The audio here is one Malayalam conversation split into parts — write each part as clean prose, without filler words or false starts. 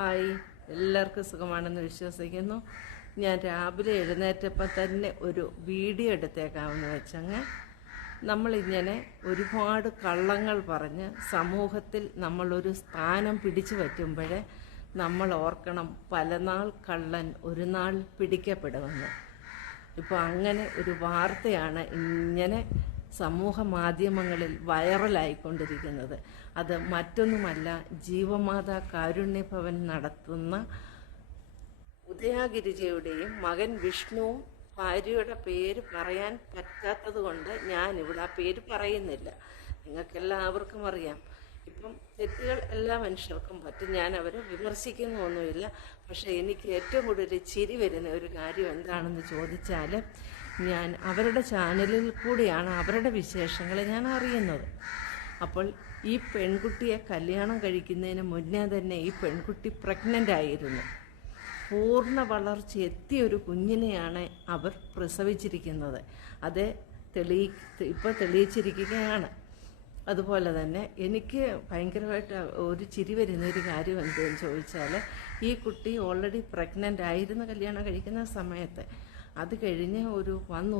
ഹായ്, എല്ലാവർക്കും സുഖമാണെന്ന് വിശ്വസിക്കുന്നു. ഞാൻ രാവിലെ എഴുന്നേറ്റപ്പോൾ തന്നെ ഒരു വീഡിയോ എടുത്തേക്കാമെന്ന് വെച്ചങ്ങ് നമ്മളിങ്ങനെ ഒരുപാട് കള്ളങ്ങൾ പറഞ്ഞ് സമൂഹത്തിൽ നമ്മളൊരു സ്ഥാനം പിടിച്ചു പറ്റുമ്പോഴേ നമ്മൾ ഓർക്കണം, പലനാൾ കള്ളൻ ഒരു നാൾ പിടിക്കപ്പെടുമെന്ന്. ഇപ്പോൾ അങ്ങനെ ഒരു വാർത്തയാണ് ഇങ്ങനെ സമൂഹ മാധ്യമങ്ങളിൽ വൈറലായിക്കൊണ്ടിരിക്കുന്നത്. അത് മറ്റൊന്നുമല്ല, ജീവമാതാ കാരുണ്യഭവൻ നടത്തുന്ന ഉദയാഗിരിജയുടെയും മകൻ വിഷ്ണുവും ഭാര്യയുടെ പേര് പറയാൻ പറ്റാത്തത് കൊണ്ട് ഞാനിവിടെ ആ പേര് പറയുന്നില്ല. നിങ്ങൾക്കെല്ലാവർക്കും അറിയാം. ഇപ്പം തെറ്റുകൾ എല്ലാ മനുഷ്യർക്കും പറ്റും, ഞാൻ അവരെ വിമർശിക്കുന്നൊന്നുമില്ല. പക്ഷേ എനിക്ക് ഏറ്റവും കൂടുതൽ ചിരി വരുന്ന ഒരു കാര്യം എന്താണെന്ന് ചോദിച്ചാൽ, ഞാൻ അവരുടെ ചാനലിൽ കൂടിയാണ് അവരുടെ വിശേഷങ്ങൾ ഞാൻ അറിയുന്നത്. അപ്പോൾ ഈ പെൺകുട്ടിയെ കല്യാണം കഴിക്കുന്നതിന് മുന്നേ തന്നെ ഈ പെൺകുട്ടി പ്രഗ്നൻ്റ് ആയിരുന്നു. പൂർണ്ണ വളർച്ച എത്തിയ ഒരു കുഞ്ഞിനെയാണ് അവർ പ്രസവിച്ചിരിക്കുന്നത്. അത് ഇപ്പോൾ തെളിയിച്ചിരിക്കുകയാണ്. അതുപോലെ തന്നെ എനിക്ക് ഭയങ്കരമായിട്ട് ഒരു ചിരി വരുന്നൊരു കാര്യം എന്തെന്ന് ചോദിച്ചാൽ, ഈ കുട്ടി ഓൾറെഡി പ്രഗ്നൻ്റ് ആയിരുന്നു കല്യാണം കഴിക്കുന്ന സമയത്ത്. അത് കഴിഞ്ഞ്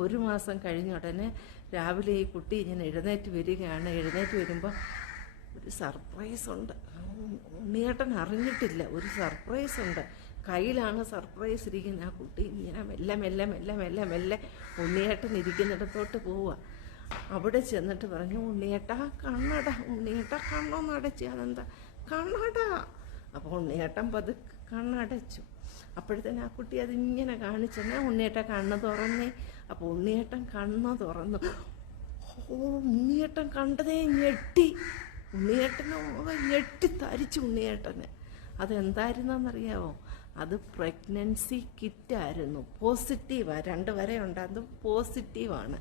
ഒരു മാസം കഴിഞ്ഞ ഉടനെ രാവിലെ ഈ കുട്ടി ഇങ്ങനെ എഴുന്നേറ്റ് വരികയാണ്. എഴുന്നേറ്റ് വരുമ്പോൾ ഒരു സർപ്രൈസ് ഉണ്ട്. ഉണ്ണിയേട്ടൻ അറിഞ്ഞിട്ടില്ല, ഒരു സർപ്രൈസ് ഉണ്ട്. കയ്യിലാണ് സർപ്രൈസ് ഇരിക്കുന്നത്. ആ കുട്ടി ഇങ്ങനെ മെല്ലെ മെല്ലെ മെല്ലെ മെല്ലെ മെല്ലെ ഉണ്ണിയേട്ടൻ ഇരിക്കുന്നിടത്തോട്ട് പോവുക. അവിടെ ചെന്നിട്ട് പറഞ്ഞു, ഉണ്ണിയേട്ടാ കണ്ണട, ഉണ്ണിയേട്ടാ കണ്ണൊന്ന് അടച്ചു. അതെന്താ കണ്ണട? അപ്പോൾ ഉണ്ണിയേട്ടൻ പതുക്കെ കണ്ണടച്ചു. അപ്പോഴത്തേന് ആ കുട്ടി അതിങ്ങനെ കാണിച്ചെന്നെ ഉണ്ണിയേട്ടൻ കണ്ണ് തുറന്നേ. അപ്പോൾ ഉണ്ണിയേട്ടൻ കണ്ണ് തുറന്നു. ഉണ്ണിയേട്ടൻ കണ്ടതേ ഞെട്ടി. ഉണ്ണിയേട്ടന് ഞെട്ടിത്തരിച്ചു ഉണ്ണിയേട്ടന്. അതെന്തായിരുന്നെന്നറിയാമോ? അത് പ്രഗ്നൻസി കിറ്റായിരുന്നു. പോസിറ്റീവാണ്, 2 വരെ ഉണ്ടാകുന്നത് പോസിറ്റീവാണ്.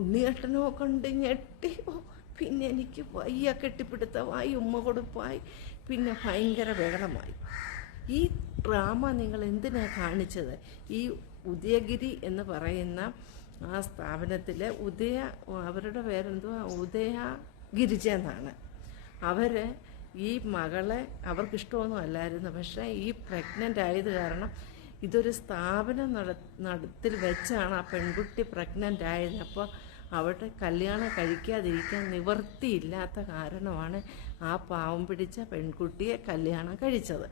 ഉണ്ണിയേട്ടനോ കണ്ട് ഞെട്ടി. പിന്നെ എനിക്ക് വയ്യ, കെട്ടിപ്പിടുത്തമായി, ഉമ്മ കൊടുപ്പായി, പിന്നെ ഭയങ്കര ബഹളമായി. ഈ ഡ്രാമ നിങ്ങൾ എന്തിനാണ് കാണിച്ചത്? ഈ ഉദയഗിരി എന്ന് പറയുന്ന ആ സ്ഥാപനത്തിൽ അവരുടെ പേരെന്തുവാ, ഉദയഗിരിജ എന്നാണ്. അവർ ഈ മകളെ അവർക്കിഷ്ടമൊന്നും അല്ലായിരുന്നു. പക്ഷേ ഈ പ്രഗ്നൻ്റ് ആയത് കാരണം ഇതൊരു സ്ഥാപനം നടത്തിൽ വെച്ചാണ് ആ പെൺകുട്ടി പ്രഗ്നൻ്റ് ആയത്. അപ്പോൾ അവിടെ കല്യാണം കഴിക്കാതിരിക്കാൻ നിവർത്തിയില്ലാത്ത കാരണമാണ് ആ പാവം പിടിച്ച പെൺകുട്ടിയെ കല്യാണം കഴിച്ചത്.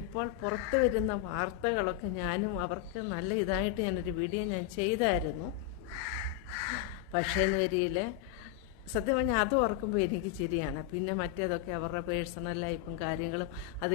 ഇപ്പോൾ പുറത്തു വരുന്ന വാർത്തകളൊക്കെ ഞാനും അവർക്ക് നല്ല ഇതായിട്ട് ഞാനൊരു വീഡിയോ ഞാൻ ചെയ്തായിരുന്നു. പക്ഷേ എന്ന് വരിയിൽ സത്യം പറഞ്ഞാൽ അത് ഓർക്കുമ്പോൾ എനിക്ക് ചിരിയാണ്. പിന്നെ മറ്റേതൊക്കെ അവരുടെ പേഴ്സണൽ ലൈഫും കാര്യങ്ങളും അത്